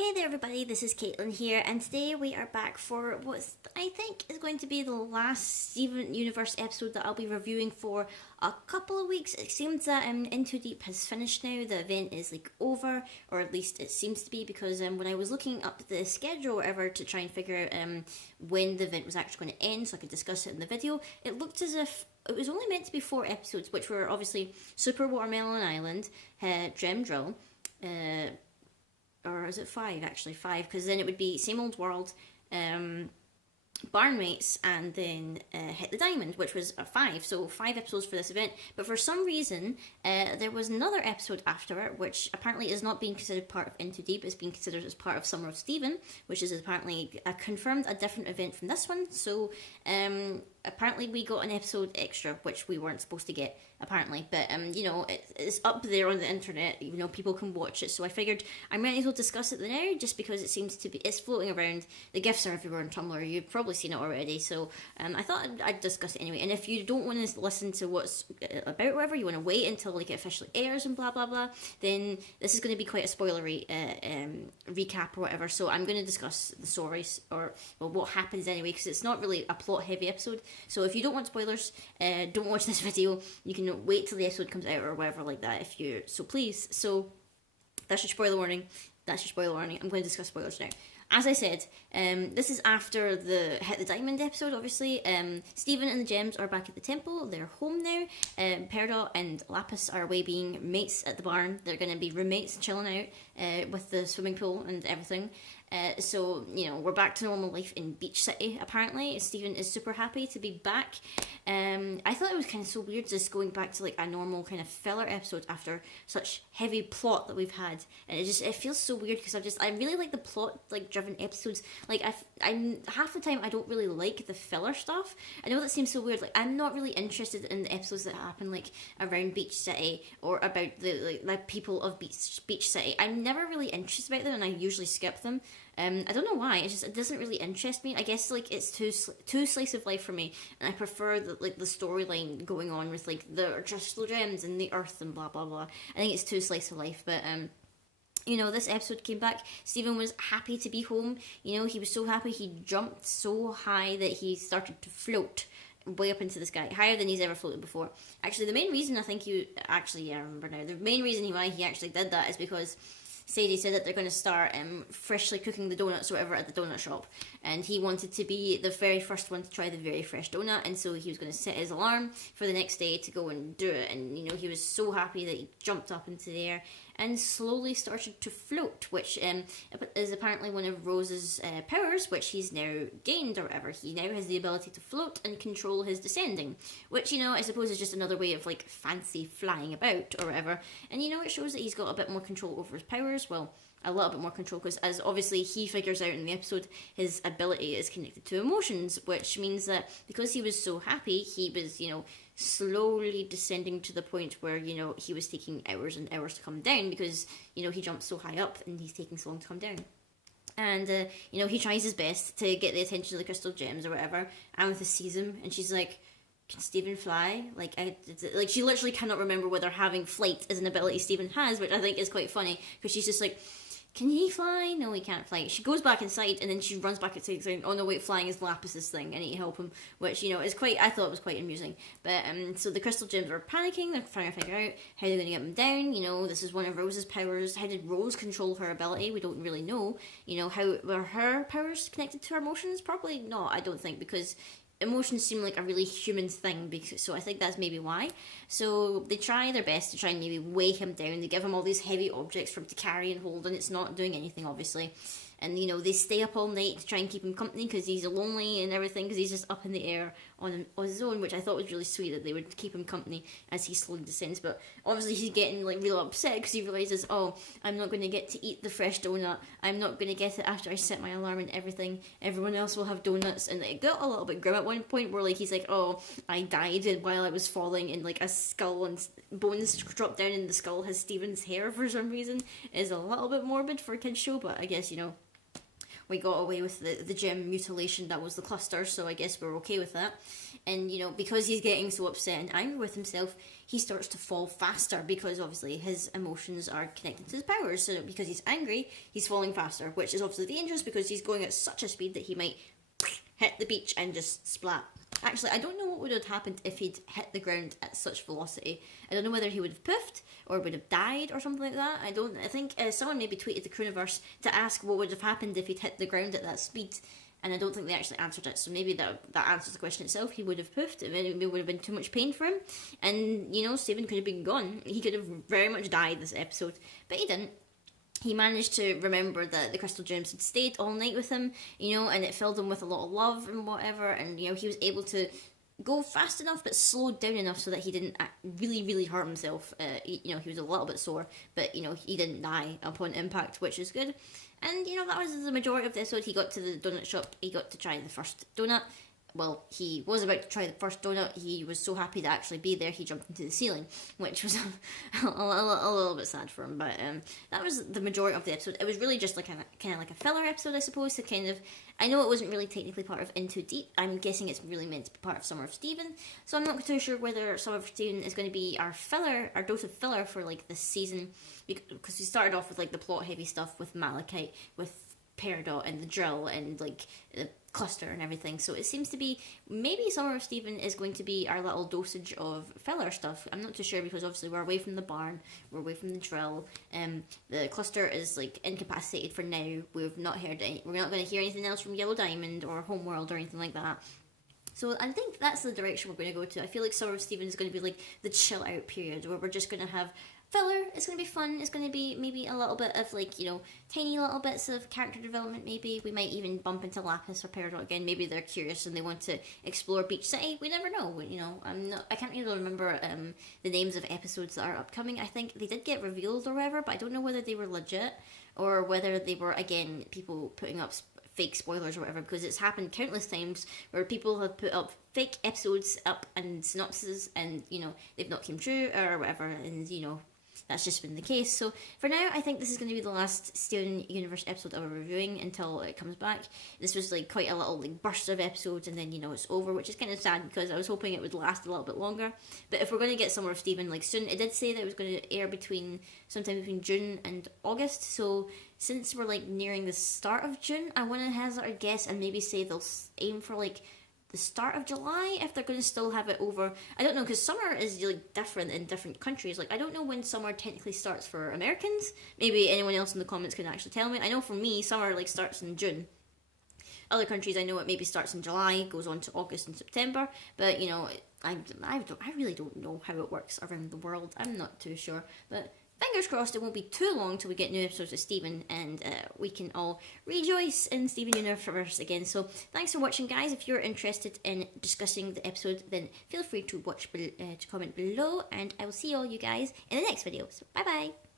Hey there, everybody. This is Caitlin here, and today we are back for what I think is going to be the last Steven Universe episode that I'll be reviewing for a couple of weeks. It seems that Into Deep has finished now. The event is over, or at least it seems to be, because when I was looking up the schedule or whatever to try and figure out when the event was actually going to end so I could discuss it in the video, it looked as if it was only meant to be 4 episodes, which were obviously Super Watermelon Island, Gem Drill, or is it 5 actually? 5, because then it would be Same Old World, Barnmates, and then Hit the Diamond, which was a 5, so 5 episodes for this event. But for some reason, there was another episode after it, which apparently is not being considered part of Into Deep. It's being considered as part of Summer of Steven, which is apparently confirmed a different event from this one. So apparently we got an episode extra, which we weren't supposed to get, apparently. But it's up there on the internet. People can watch it. So I figured I might as well discuss it now, just because it seems to be, it's floating around. The GIFs are everywhere on Tumblr. You've probably seen it already. So I thought I'd discuss it anyway. And if you don't want to listen to what's about, whatever, you want to wait until it officially airs and blah blah blah, then this is going to be quite a spoilery recap or whatever. So I'm going to discuss the stories, or what happens anyway, because it's not really a plot heavy episode. So if you don't want spoilers, don't watch this video. You can wait till the episode comes out or whatever like that if you so please. So that's your spoiler warning. That's your spoiler warning. I'm going to discuss spoilers now. As I said, this is after the Hit the Diamond episode, obviously. Steven and the Gems are back at the temple. They're home now. Peridot and Lapis are away being mates at the barn. They're going to be roommates, chilling out with the swimming pool and everything. So we're back to normal life in Beach City, apparently. Steven is super happy to be back. I thought it was kind of so weird just going back to a normal kind of filler episode after such heavy plot that we've had. And it feels so weird, because I really like the plot driven episodes. I'm half the time I don't really like the filler stuff. I know that seems so weird. I'm not really interested in the episodes that happen around Beach City or about the people of Beach City. I'm never really interested about them, and I usually skip them. I don't know why. It doesn't really interest me. I guess it's too slice of life for me, and I prefer the storyline going on with the crystal gems and the earth and blah blah blah. I think it's too slice of life, but this episode came back. Steven was happy to be home. He was so happy he jumped so high that he started to float way up into the sky, higher than he's ever floated before. Actually, the main reason I remember now. The main reason why he actually did that is because Sadie said that they're going to start freshly cooking the donuts or whatever at the donut shop, and he wanted to be the very first one to try the very fresh donut, and so he was going to set his alarm for the next day to go and do it. And he was so happy that he jumped up into the air and slowly started to float, which is apparently one of Rose's powers, which he's now gained or whatever. He now has the ability to float and control his descending, which I suppose is just another way of fancy flying about or whatever. And it shows that he's got a bit more control over his powers. Well, a little bit more control, because as obviously he figures out in the episode, his ability is connected to emotions, which means that because he was so happy, he was slowly descending to the point where he was taking hours and hours to come down, because he jumped so high up and he's taking so long to come down. And he tries his best to get the attention of the crystal gems or whatever. Amethyst sees him and she's like, can Steven fly? She literally cannot remember whether having flight is an ability Steven has, which I think is quite funny, because she's just like, can he fly? No, he can't fly. She goes back inside and then she runs back inside saying, oh no, wait, flying is Lapis's thing. I need to help him, which, is I thought it was quite amusing. But, so the crystal gems are panicking. They're trying to figure out how they're going to get them down. This is one of Rose's powers. How did Rose control her ability? We don't really know. How were her powers connected to her emotions? Probably not, I don't think, because emotions seem like a really human thing, so I think that's maybe why. So they try their best to try and maybe weigh him down. They give him all these heavy objects for him to carry and hold, and it's not doing anything, obviously. And, they stay up all night to try and keep him company because he's lonely and everything, because he's just up in the air on his own, which I thought was really sweet, that they would keep him company as he slowly descends. But obviously he's getting, real upset because he realises, oh, I'm not going to get to eat the fresh donut. I'm not going to get it after I set my alarm and everything. Everyone else will have donuts. And it got a little bit grim at one point where, he's like, oh, I died while I was falling, and, a skull and bones drop down, and the skull has Steven's hair for some reason. Is a little bit morbid for a kid's show, but I guess, we got away with the gym mutilation that was the cluster, so I guess we're okay with that. And, you know, because he's getting so upset and angry with himself, he starts to fall faster because obviously his emotions are connected to his powers. So because he's angry, he's falling faster, which is obviously dangerous because he's going at such a speed that he might hit the beach and just splat. Actually, I don't know what would have happened if he'd hit the ground at such velocity. I don't know whether he would have poofed or would have died or something like that. I think someone maybe tweeted the Crewniverse to ask what would have happened if he'd hit the ground at that speed, and I don't think they actually answered it. So maybe that answers the question itself. He would have poofed. It would have been too much pain for him, and you know, Steven could have been gone. He could have very much died this episode, but he didn't. He managed to remember that the crystal gems had stayed all night with him, you know, and it filled him with a lot of love and whatever, and, you know, he was able to go fast enough but slowed down enough so that he didn't really, really hurt himself. You know, he was a little bit sore, but, you know, he didn't die upon impact, which is good. And, you know, that was the majority of the episode. He got to the donut shop, he got to try the first donut. Well, he was about to try the first donut. He was so happy to actually be there, he jumped into the ceiling, which was a little bit sad for him. But that was the majority of the episode. It was really just like kind of like a filler episode, I suppose, to kind of... I know it wasn't really technically part of Into Deep. I'm guessing it's really meant to be part of Summer of Steven. So I'm not too sure whether Summer of Steven is going to be our filler, our dose of filler for like this season. Because we started off with like the plot-heavy stuff with Malachite, with Peridot and the drill and like the cluster and everything, so it seems to be maybe Summer of Steven is going to be our little dosage of filler stuff. I'm not too sure because obviously we're away from the barn, we're away from the drill, the cluster is like incapacitated for now. We're not going to hear anything else from Yellow Diamond or Homeworld or anything like that. So I think that's the direction we're going to go to. I feel like Summer of Steven is going to be like the chill out period where we're just going to have filler. It's going to be fun. It's going to be maybe a little bit of like, you know, tiny little bits of character development. Maybe we might even bump into Lapis or Peridot again. Maybe they're curious and they want to explore Beach City. We never know. You know, I can't really remember the names of episodes that are upcoming. I think they did get revealed or whatever, but I don't know whether they were legit or whether they were, again, people putting up fake spoilers or whatever, because it's happened countless times where people have put up fake episodes up and synopses and, you know, they've not came true or whatever, and, you know, that's just been the case. So for now, I think this is going to be the last Steven Universe episode that we're reviewing until it comes back. This was like quite a little like burst of episodes, and then, you know, it's over, which is kind of sad because I was hoping it would last a little bit longer. But if we're going to get Summer of Steven like soon, it did say that it was going to air sometime between June and August. So since we're like nearing the start of June, I want to hazard a guess and maybe say they'll aim for like the start of July, if they're going to still have it over. I don't know, because summer is like different in different countries. Like, I don't know when summer technically starts for Americans. Maybe anyone else in the comments can actually tell me. I know for me, summer like starts in June. Other countries, I know it maybe starts in July, goes on to August and September, but, you know, I really don't know how it works around the world. I'm not too sure, but fingers crossed it won't be too long till we get new episodes of Steven, and we can all rejoice in Steven Universe again. So thanks for watching, guys. If you're interested in discussing the episode, then feel free to comment below, and I will see all you guys in the next video. So bye bye.